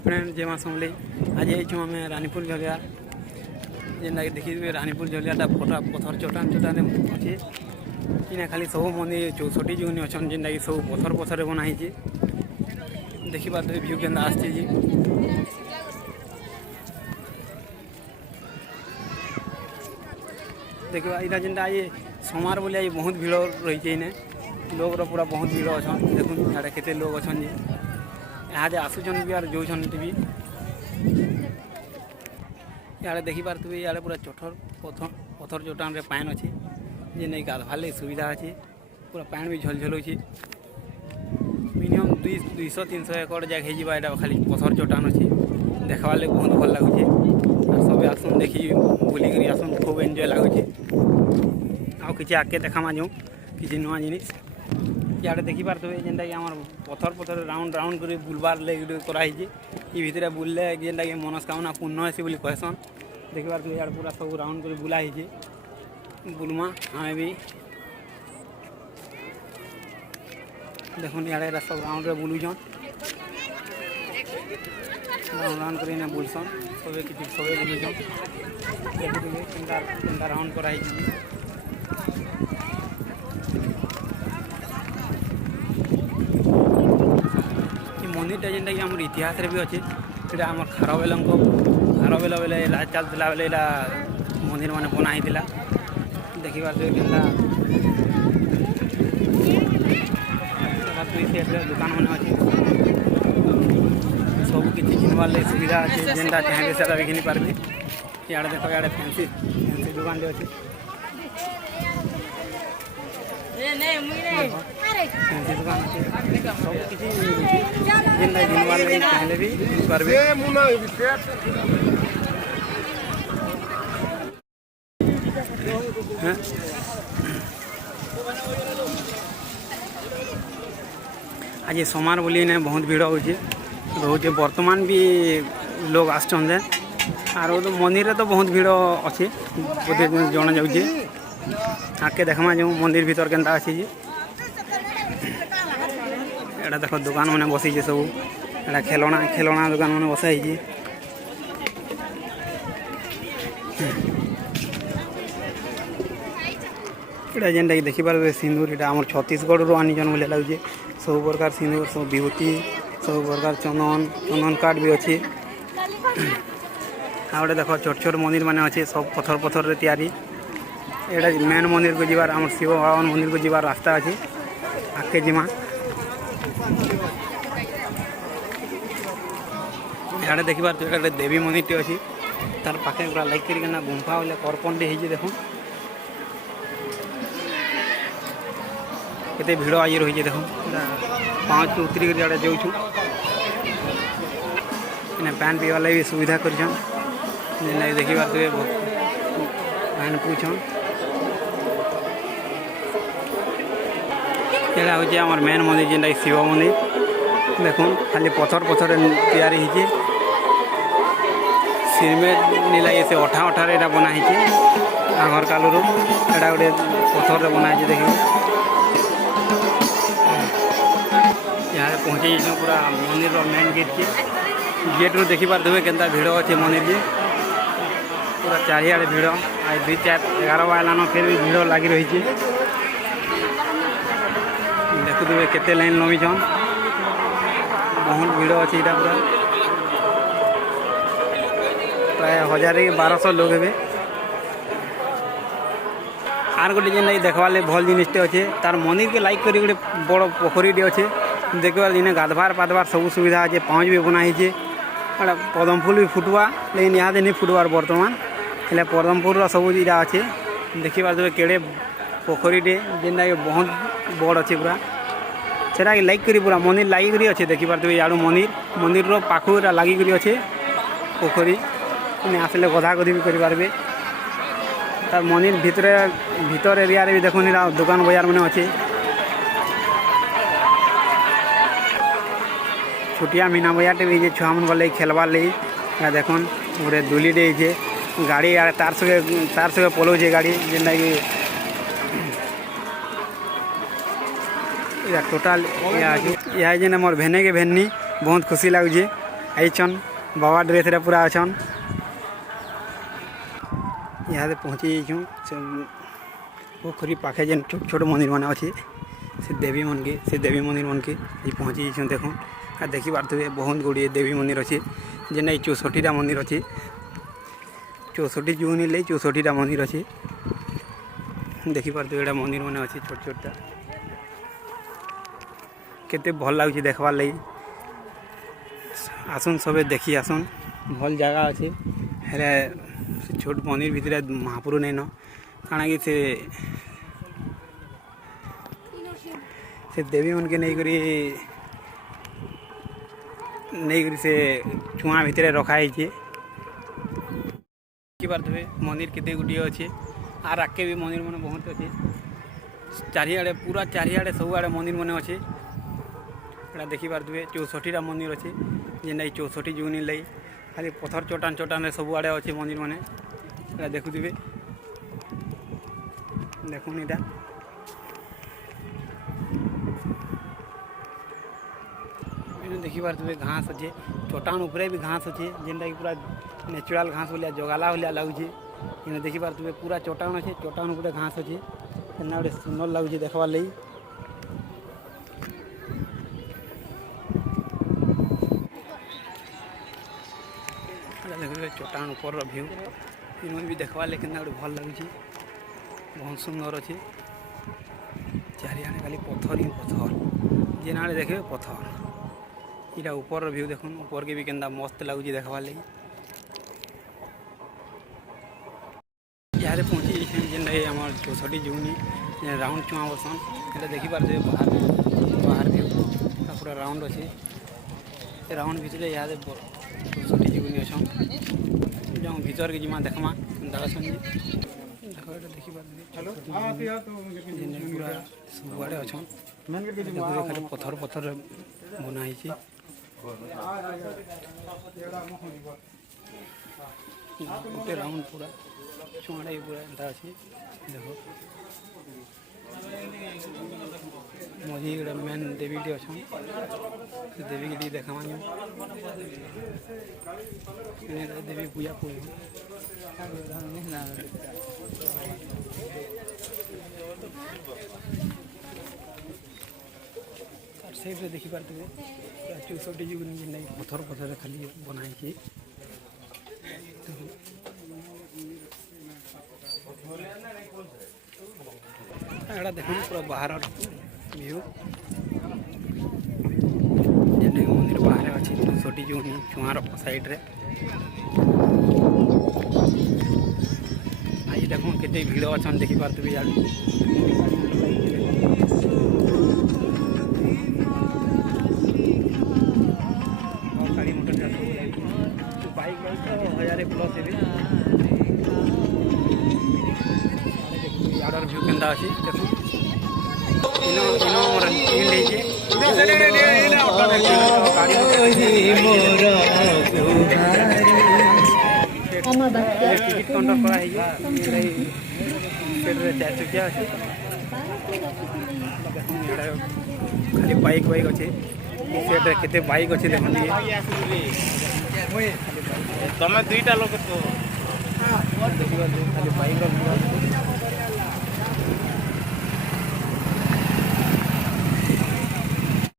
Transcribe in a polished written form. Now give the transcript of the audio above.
friend जय माँ समलेई आज आईचु आम रानीपुर झलिया जेनटा देखिए रानीपुर झलियाटा फटा पथर चटान चटान अच्छे इना खाली सब मंदिर 64 जुगनी अच्छा जेनटा कि सब पथर पथर बनाई देखिए व्यू के आसचे देखा यहाँ जेनटा ये समार बोलिए ये बहुत भीड़ रही है लोग पूरा बहुत भीड़ अच्छा देखुन यहाँ केते लोग अच्छा यहाँ आसुचन भी और जोन भी यहाँ देखी पारे यहाँ पूरा चठर पथर पथर चट्टान रे पान अच्छे जे नहीं गाधवार लगे सुविधा अच्छे पूरा पान भी झलझल मिनिमम 200-300 एकड़ जगह यहाँ खाली पथर चट्टान अच्छे देखवार लगे बहुत भल लगुचे और सब आसन देखी बुलिक आसन खूब एंजॉय लगुचे आउ कि आगे देखामा जो कि नुआ जिनिस इे देखिपारे जेनटा कि आम पथर पथर राउंड राउंड कर बुलबार लगे कराई भितर बुलले जेनटा कि मनस्कामना पूर्ण हेसी बोली कहसन देखिपारे इे पूरा सब राउंड कर बुलाई बुलमा आमे भी देखुन इे सब राउंड में बुलुछन राउंड राउंड कर बुलसन सबे कि सबे बुलुछन देखिए राउंड कराई मंदिरटा जेनटा कि आम इतिहास भी अच्छे से आम खारबेल बेले राज चलता बेले मंदिर मान बनाई देखिए दुकान मान अच्छे सबकि किनवार लगे सुविधा अच्छे जेनटा चाहे से भी घिनी पार्बे इे देख इे फैंसी दुकान अच्छे फैंसी दुकान अच्छे सबकि जेनटा घिनवार लगे चाहे भी घिनी पार्बे आज समार बोली ने बहुत भीड़ रोचे बर्तमान भी लोग आसचन आर मंदिर तो बहुत भीड़ अच्छे बोधे जना जाऊे आगे देखमा जो मंदिर भीतर केनता अच्छे एटा देख दुकान मैंने बसईचे सब एटा खेलना दुकान मैंने बसाई एटा जेनटा कि देखिपारे सिंदूर यहाँ आम छत्तीसगढ़ रू आनीचन बोले लगे सब प्रकार सिंदूर सब विभूति सब प्रकार चंदन काठ भी अच्छे आउटे देख छोट छोट मंदिर मान अच्छे सब पथर पथर रे तैयारी एटा मेन मंदिर को जीवार आम शिव भगवान मंदिर को जीवार रास्ता अच्छे आगे जीमा यहाँ देखिपारे देवी मंदिर टे अच्छी तार पाखे पूरा लाइक करना गुंफा बोले कर्पण टे देखो केते भीड़ आज रही देख पाँच को उतरी कर जाऊँ पैन पीवा लगे सुविधा कर देखिए पैन पूछन यहाँ हूँ आम मेन मंदिर जेनटा शिव मंदिर देख खाली पथर पथर तैयारी सिमेंट नहीं लगे से अठा अठार यहाँ बनाई आगर कालू एटा गोटे पथर बनाई देखिए यहाँ पहुँचे पूरा मंदिर मेन गेट रू देखी पारे केनता भीड़ अच्छे मंदिर के पूरा चारिआडे भीड़ आज 2-4-11 बाजलान फिर भी भीड़ लगी रही देखुए केते लाइन लमिछन बहुत भीड़ अच्छे यहाँ पूरा प्राय 1000-1200 लोग हे आर गोटे जेन देखवार लगे भल जिनिसटे अच्छे तार मंदिर के लाइक कर गोटे बड़ पोखरीटे अच्छे देखिए दिन गाधवार पाधवार सब सुविधा अच्छे पाँच भी बनाई पदम फूल भी फुटवा लेकिन यहाँ नहीं फुटवार बर्तमान हेल्ले पदम फूल सब इटा अच्छे देखिए केड़े पोखरीटे जेनटा बहुत बड़ अच्छे पूरा सेटा लाइक करी पूरा मंदिर लगिक अच्छे देखिए याड़ू मंदिर पाखु लगिक अच्छे पोखरी आसले गधा गधी भी करें तार मंदिर भीतर एरिया भी देखो दुकान बजार मैंने अच्छे छुटिया मीना बजारटे भी छुआ मन गले खेलवार लगे देख गोटे दुली डे गाड़ी तार सगे पलौचे गाड़ी जेनटा कि टोटाल या जेन मोर भेने के भेनी बहुत खुशी लगुचे आईछन बाबा ड्रेस रे पूरा अछन यहाँ पहुँची जाइछुँ से पोखरी पाखे जेन छोट छोट मंदिर मान अच्छे से देवी मंदिर मन के पहुँची जाइछुँ देखो आ देखी पारे बहुत गुड़िए देवी मंदिर अच्छे जेन 64टा मंदिर अच्छे 64 जुगनी ले 64टा मंदिर अच्छे देखी पारे एटा मंदिर मान अच्छे छोट छोटा केते भल लगुच देखवार लगी आसन सबे देखी आसन भल जगह अच्छे हेले छोट मंदिर भितर महापुरु नहीं न काଣା कि से देवी मन के नहीं करी से चुआ भितर रखाई पारे मंदिर केते गुटिए अच्छे आर आगे भी मंदिर मन बहुत अच्छे चारिआडे पूरा चारिआडे सबुआडे मंदिर मन अच्छे एटा देखी पारे 64टा मंदिर अच्छे जेन 64 जुगनी लई खाली पथर चटान चटान सबुआडे अच्छे मंदिर मैंने एटा देखुवे देखुन इटा देखी पारे घास अच्छे चटान उपरे भी घास अच्छे जेनटा कि पूरा नेचुरल घास भलिया जगाला भलिया लगुचे इन्हें देखी पारे पूरा चटान अच्छे चटान उपरे घास अच्छे एना गोटे सुंदर लगुचे देखवार लगी देखिए चटान ऊपर व्यू इन भी देखवार लगे गोटे भल लगुचे बहुत सुंदर अच्छे चारिआडे खाली पत्थर ही पत्थर जेन आड़े देखे पत्थर इटा ऊपर व्यू देखुन ऊपर के भी केंदा मस्त लगुच देखवार लगी यहाँ पहुँची जेन आम 64 जुगनी राउंड चुआ बसन ये देखी पारे बाहर व्यू पूरा राउंड अच्छे राउंड भितर यहाँ 64 जुगनी अच्छा जाऊँ भीतर के जिमा देखमा दासन देख देखी पारे पूरा सबुआड़े अच्छा खाली पत्थर पत्थर बनाई गोटे राउंड पूरा चुआड़े पूरा एंता अच्छे देख मझी गोटे मेन देवी टे अच्छा देवी के देखा देवी पूजा पूजा सेफ से देखी पारे 64 जुगनी जेन पत्थर पत्थर खाली बनाई एटा देख पूरा बाहर व्यू जेन मंदिर बाहर अच्छे 64 जुगनी चुआर साइड रे आज देख के भिड़ अच्छा देखी पारे गाड़ी मोटर बाइक 1000 प्लस यार व्यू केंदा अच्छी देखो टिकट काउंटर करा चार चुकिया अच्छे खाली बाइक अच्छे सेट केते बाइक अच्छे देखो तुम 2टा लोग खाली बाइक